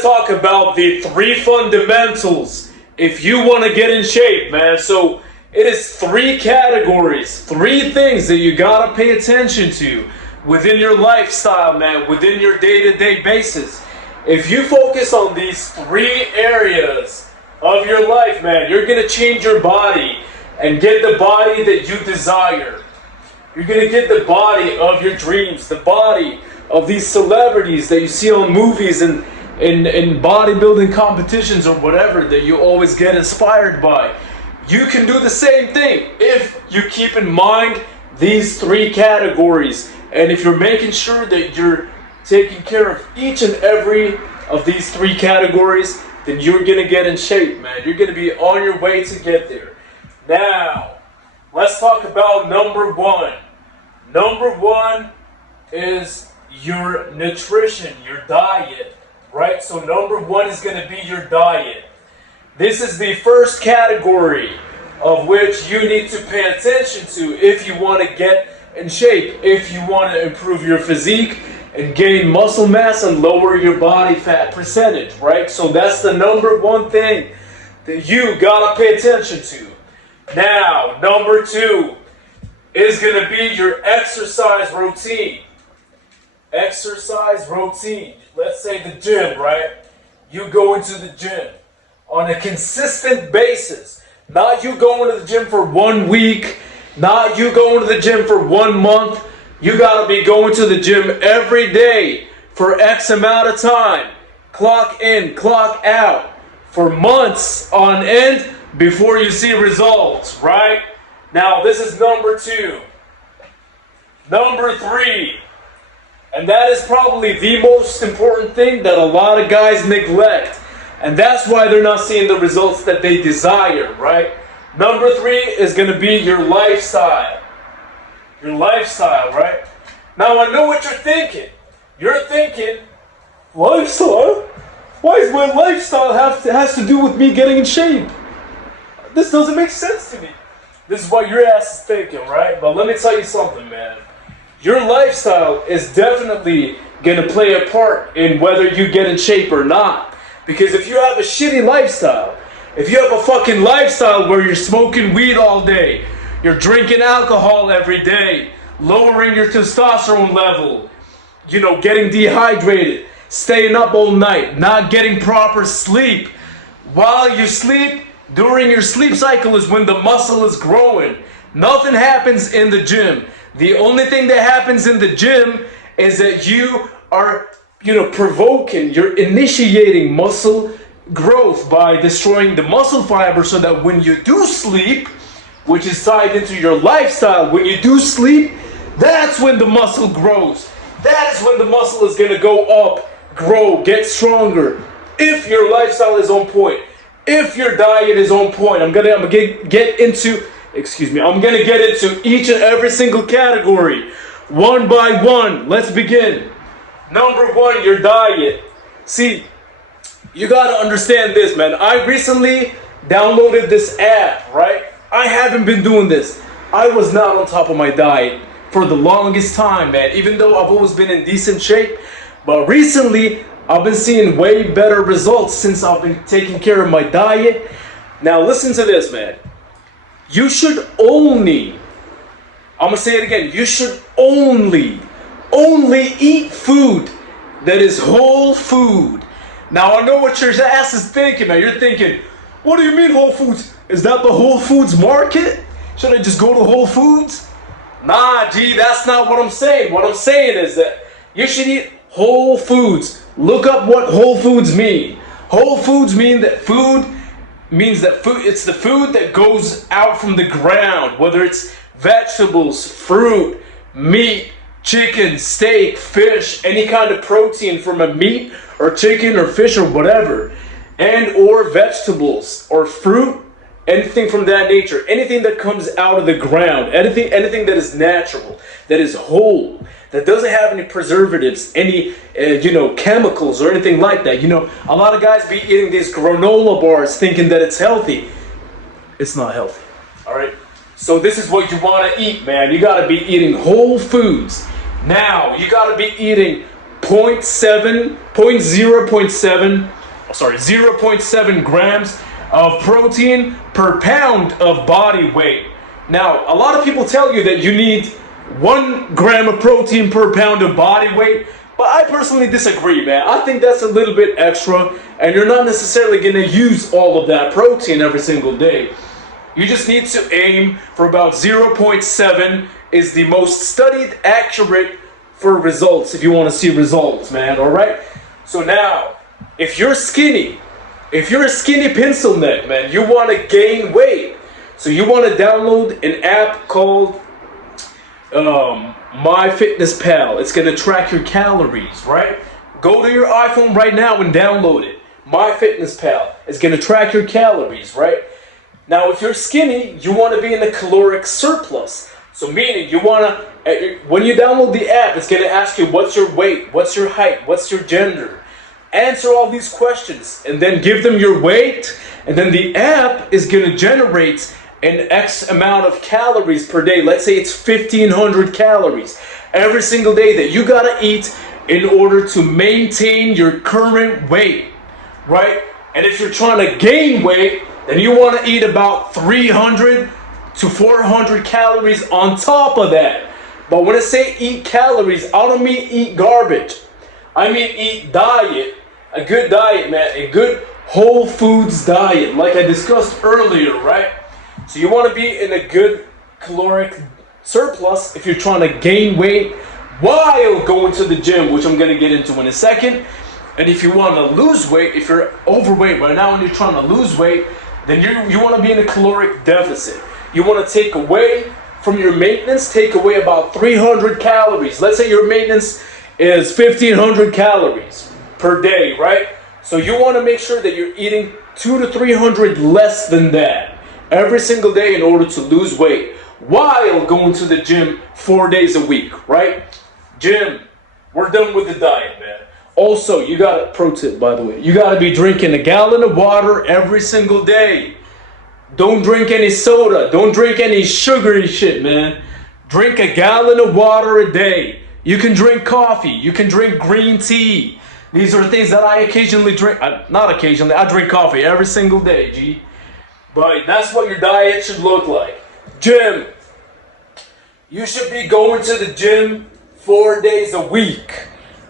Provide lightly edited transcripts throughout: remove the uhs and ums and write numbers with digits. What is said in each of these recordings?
to talk about the three fundamentals if you want to get in shape, man. So it is three categories, three things that you got to pay attention to within your lifestyle, man, within your day-to-day basis. If you focus on these three areas of your life, man, you're going to change your body and get the body that you desire. You're going to get the body of your dreams, the body of these celebrities that you see on movies and in bodybuilding competitions or whatever that you always get inspired by. You can do the same thing if you keep in mind these three categories. And if you're making sure that you're taking care of each and every of these three categories, then you're going to get in shape, man. You're going to be on your way to get there. Now, let's talk about number one. Number one is your nutrition, your diet, right? So number one is going to be your diet. This is the first category of which you need to pay attention to if you want to get in shape, if you want to improve your physique and gain muscle mass and lower your body fat percentage, right? So that's the number one thing that you got to pay attention to. Now, number two is going to be your exercise routine. Exercise routine. Let's say the gym, right? You go into the gym on a consistent basis. Not you going to the gym for 1 week. Not you going to the gym for 1 month. You got to be going to the gym every day for X amount of time. Clock in, clock out for months on end before you see results, right? Now, this is number two. Number three. And that is probably the most important thing that a lot of guys neglect. And that's why they're not seeing the results that they desire, right? Number three is going to be your lifestyle. Your lifestyle, right? Now, I know what you're thinking. You're thinking, lifestyle? Why is my lifestyle has to do with me getting in shape? This doesn't make sense to me. This is what your ass is thinking, right? But let me tell you something, man. Your lifestyle is definitely going to play a part in whether you get in shape or not. Because if you have a shitty lifestyle, if you have a fucking lifestyle where you're smoking weed all day, you're drinking alcohol every day, lowering your testosterone level, getting dehydrated, staying up all night, not getting proper sleep. While you sleep, during your sleep cycle is when the muscle is growing. Nothing happens in the gym. The only thing that happens in the gym is that you are, provoking, you're initiating muscle growth by destroying the muscle fiber so that when you do sleep, which is tied into your lifestyle, when you do sleep, that's when the muscle grows. That is when the muscle is going to go up, grow, get stronger. If your lifestyle is on point, if your diet is on point, I'm gonna get into each and every single category, one by one. Let's begin. Number one, your diet. See, you gotta understand this, man. I recently downloaded this app, right? I haven't been doing this. I was not on top of my diet for the longest time, man, even though I've always been in decent shape. But recently, I've been seeing way better results since I've been taking care of my diet. Now, listen to this, man. You should only, I'm going to say it again, you should only eat food that is whole food. Now, I know what your ass is thinking. Now, you're thinking, what do you mean Whole Foods? Is that the Whole Foods market? Should I just go to Whole Foods? Nah, G, that's not what I'm saying. What I'm saying is that you should eat whole foods. Look up what whole foods mean. Whole foods means that it's the food that goes out from the ground, whether it's vegetables, fruit, meat, chicken, steak, fish, any kind of protein from a meat or chicken or fish or whatever, and or vegetables or fruit, anything from that nature, anything that comes out of the ground, anything that is natural, that is whole, that doesn't have any preservatives, any chemicals or anything like that. A lot of guys be eating these granola bars thinking that it's healthy. It's not healthy. All right. So this is what you want to eat, man. You got to be eating whole foods. Now, you got to be eating zero point 0.7 grams of protein per pound of body weight. Now, a lot of people tell you that you need 1 gram of protein per pound of body weight, but I personally disagree, man. I think that's a little bit extra, and you're not necessarily going to use all of that protein every single day. You just need to aim for about 0.7 is the most studied, accurate for results, if you want to see results, man, all right? So now, if you're a skinny pencil neck, man, you want to gain weight, so you want to download an app called MyFitnessPal. It's going to track your calories, right? Go to your iPhone right now and download it. MyFitnessPal. It's going to track your calories, right? Now, if you're skinny, you want to be in a caloric surplus. So meaning you want to, when you download the app, it's going to ask you what's your weight, what's your height, what's your gender. Answer all these questions and then give them your weight, and then the app is going to generate an X amount of calories per day. Let's say it's 1,500 calories every single day that you got to eat in order to maintain your current weight, right? And if you're trying to gain weight, then you want to eat about 300 to 400 calories on top of that. But when I say eat calories, I don't mean eat garbage. I mean eat diet, a good diet, man, a good whole foods diet, like I discussed earlier, right? So you want to be in a good caloric surplus if you're trying to gain weight while going to the gym, which I'm going to get into in a second. And if you want to lose weight, if you're overweight right now and you're trying to lose weight, then you want to be in a caloric deficit. You want to take away from your maintenance, take away about 300 calories. Let's say your maintenance is 1,500 calories per day, right? So you want to make sure that you're eating 200 to 300 less than that every single day in order to lose weight while going to the gym 4 days a week, right? Gym, we're done with the diet, man. Also, you got a pro tip, by the way. You got to be drinking a gallon of water every single day. Don't drink any soda. Don't drink any sugary shit, man. Drink a gallon of water a day. You can drink coffee. You can drink green tea. These are things that I occasionally drink. Not occasionally. I drink coffee every single day, G. But that's what your diet should look like. Gym. You should be going to the gym 4 days a week.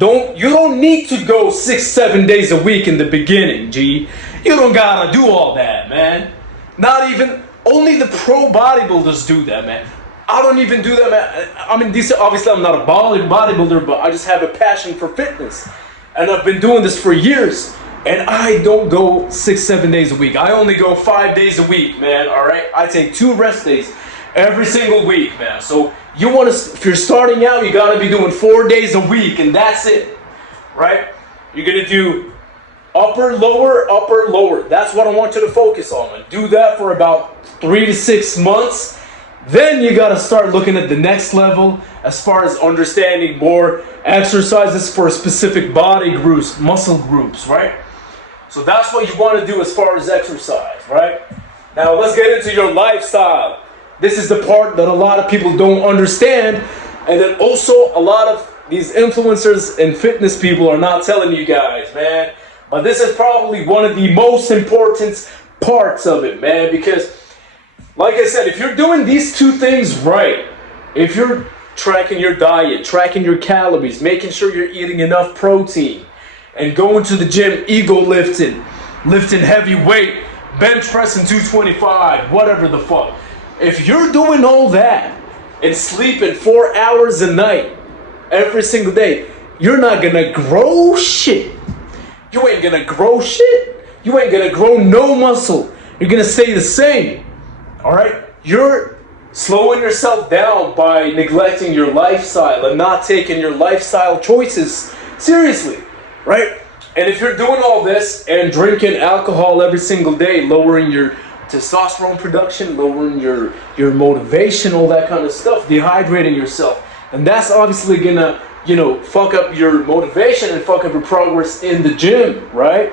You don't need to go 6-7 days a week in the beginning, G. You don't gotta do all that, man. Not even, only the pro bodybuilders do that, man. I don't even do that, man. I mean, obviously I'm not a bodybuilder, but I just have a passion for fitness. And I've been doing this for years. And I don't go 6-7 days a week. I only go 5 days a week, man, all right? I take 2 rest days every single week, man. So you want to, if you're starting out, you got to be doing 4 days a week, and that's it, right? You're going to do upper, lower. That's what I want you to focus on, man. Do that for about 3 to 6 months. Then you got to start looking at the next level as far as understanding more exercises for specific body groups, muscle groups, right? So that's what you want to do as far as exercise, right? Now let's get into your lifestyle. This is the part that a lot of people don't understand, and then also a lot of these influencers and fitness people are not telling you guys, man. But this is probably one of the most important parts of it, man, because like I said, if you're doing these 2 things right, if you're tracking your diet, tracking your calories, making sure you're eating enough protein, and going to the gym, ego lifting heavy weight, bench pressing 225, whatever the fuck. If you're doing all that and sleeping 4 hours a night every single day, you're not gonna grow shit. You ain't gonna grow shit. You ain't gonna grow no muscle. You're gonna stay the same. All right? You're slowing yourself down by neglecting your lifestyle and not taking your lifestyle choices seriously, right? And if you're doing all this and drinking alcohol every single day, lowering your testosterone production, lowering your motivation, all that kind of stuff, dehydrating yourself, and that's obviously gonna, fuck up your motivation and fuck up your progress in the gym, right?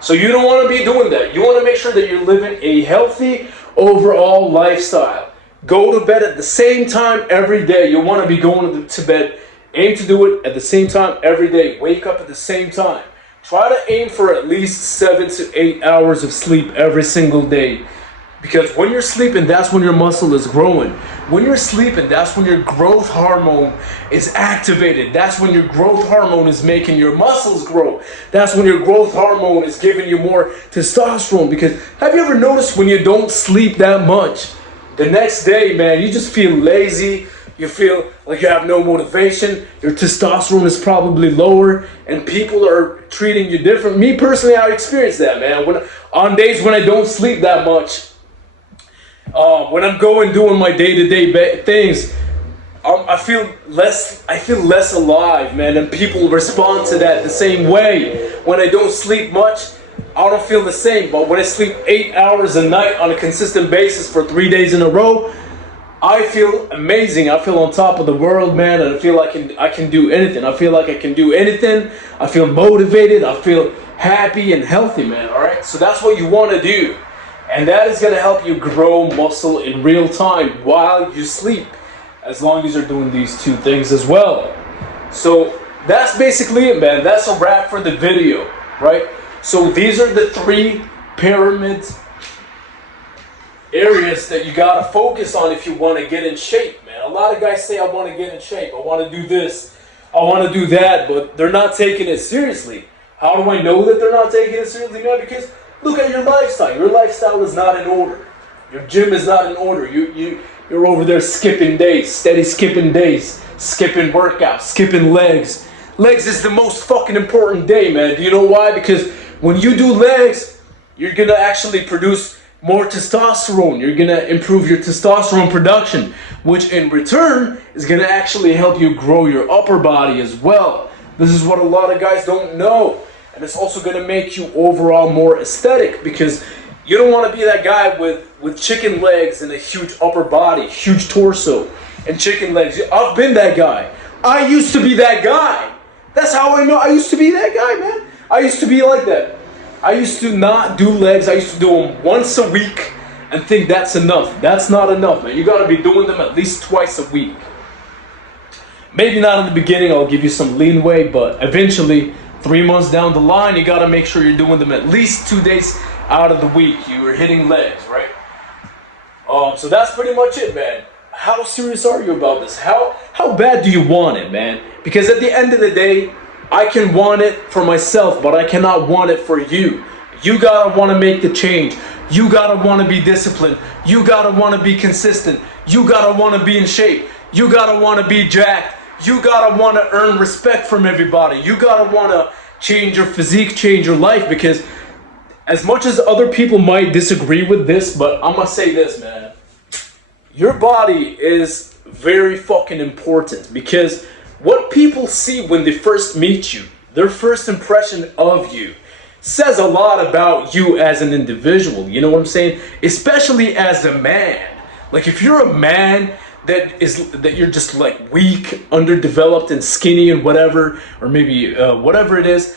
So you don't want to be doing that. You want to make sure that you're living a healthy overall lifestyle. Go to bed at the same time every day. You want to be going to bed Aim to do it at the same time every day. Wake up at the same time. Try to aim for at least 7 to 8 hours of sleep every single day. Because when you're sleeping, that's when your muscle is growing. When you're sleeping, that's when your growth hormone is activated. That's when your growth hormone is making your muscles grow. That's when your growth hormone is giving you more testosterone. Because have you ever noticed when you don't sleep that much, the next day, man, you just feel lazy. You feel like you have no motivation. Your testosterone is probably lower, and people are treating you different. Me personally, I experience that, man. On days when I don't sleep that much, when I'm doing my day-to-day things, I feel less alive, man. And people respond to that the same way. When I don't sleep much, I don't feel the same. But when I sleep 8 hours a night on a consistent basis for 3 days in a row, I feel amazing. I feel on top of the world, man, and I feel like I can do anything. I feel like I can do anything. I feel motivated. I feel happy and healthy, man. All right. So that's what you want to do, and that is going to help you grow muscle in real time while you sleep, as long as you're doing these two things as well. So that's basically it, man. That's a wrap for the video, right? So these are the 3 pyramid areas that you gotta focus on if you want to get in shape, man. A lot of guys say, I want to get in shape, I want to do this, I want to do that, but they're not taking it seriously. How do I know that they're not taking it seriously, man? Because look at your lifestyle. Your lifestyle is not in order. Your gym is not in order. You're over there skipping days, steady skipping days, skipping workouts, skipping legs. Legs is the most fucking important day, man. Do you know why? Because when you do legs, you're gonna actually produce more testosterone. You're gonna improve your testosterone production, which in return is gonna actually help you grow your upper body as well. This is what a lot of guys don't know. And it's also gonna make you overall more aesthetic, because you don't wanna be that guy with chicken legs and a huge upper body, huge torso and chicken legs. I've been that guy. I used to be that guy. That's how I know I used to be that guy, man. I used to be like that. I used to not do legs. I used to do them once a week and think that's enough. That's not enough, man. You gotta be doing them at least twice a week. Maybe not in the beginning, I'll give you some leeway, but eventually, 3 months down the line, you gotta make sure you're doing them at least 2 days out of the week. You are hitting legs, right? So that's pretty much it, man. How serious are you about this? How bad do you want it, man? Because at the end of the day, I can want it for myself, but I cannot want it for you. You gotta want to make the change. You gotta want to be disciplined. You gotta want to be consistent. You gotta want to be in shape. You gotta want to be jacked. You gotta want to earn respect from everybody. You gotta want to change your physique, change your life, because as much as other people might disagree with this, but I'm gonna say this, man. Your body is very fucking important, because what people see when they first meet you, their first impression of you, says a lot about you as an individual. You know what I'm saying? Especially as a man. Like if you're a man that you're just like weak, underdeveloped and skinny and whatever, or maybe whatever it is,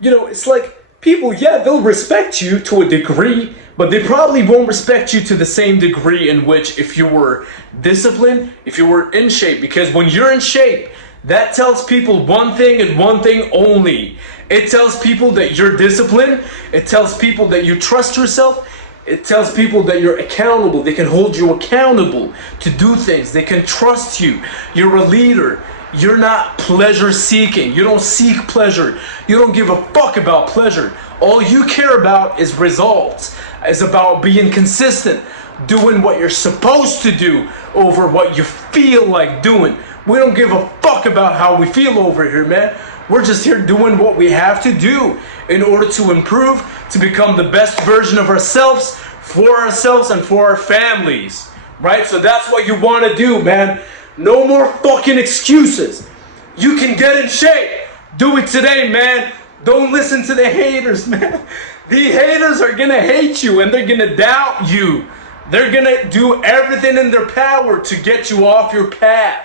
you know, it's like people, yeah, they'll respect you to a degree, but they probably won't respect you to the same degree in which if you were disciplined, if you were in shape. Because when you're in shape, that tells people one thing and one thing only. It tells people that you're disciplined. It tells people that you trust yourself. It tells people that you're accountable. They can hold you accountable to do things. They can trust you. You're a leader. You're not pleasure seeking. You don't seek pleasure. You don't give a fuck about pleasure. All you care about is results. It's about being consistent, doing what you're supposed to do over what you feel like doing. We don't give a fuck about how we feel over here, man. We're just here doing what we have to do in order to improve, to become the best version of ourselves, for ourselves and for our families, right? So that's what you want to do, man. No more fucking excuses. You can get in shape. Do it today, man. Don't listen to the haters, man. The haters are gonna hate you and they're gonna doubt you. They're gonna do everything in their power to get you off your path.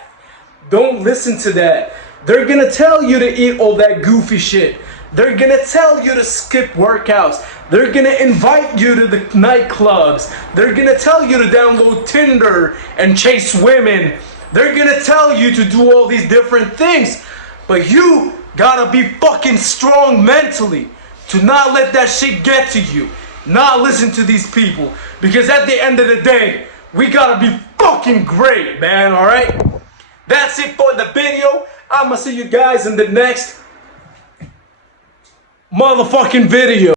Don't listen to that. They're gonna tell you to eat all that goofy shit. They're gonna tell you to skip workouts. They're gonna invite you to the nightclubs. They're gonna tell you to download Tinder and chase women. They're gonna tell you to do all these different things, but you gotta be fucking strong mentally to not let that shit get to you. Not listen to these people, because at the end of the day, we gotta be fucking great, man, alright? That's it for the video. I'ma see you guys in the next motherfucking video.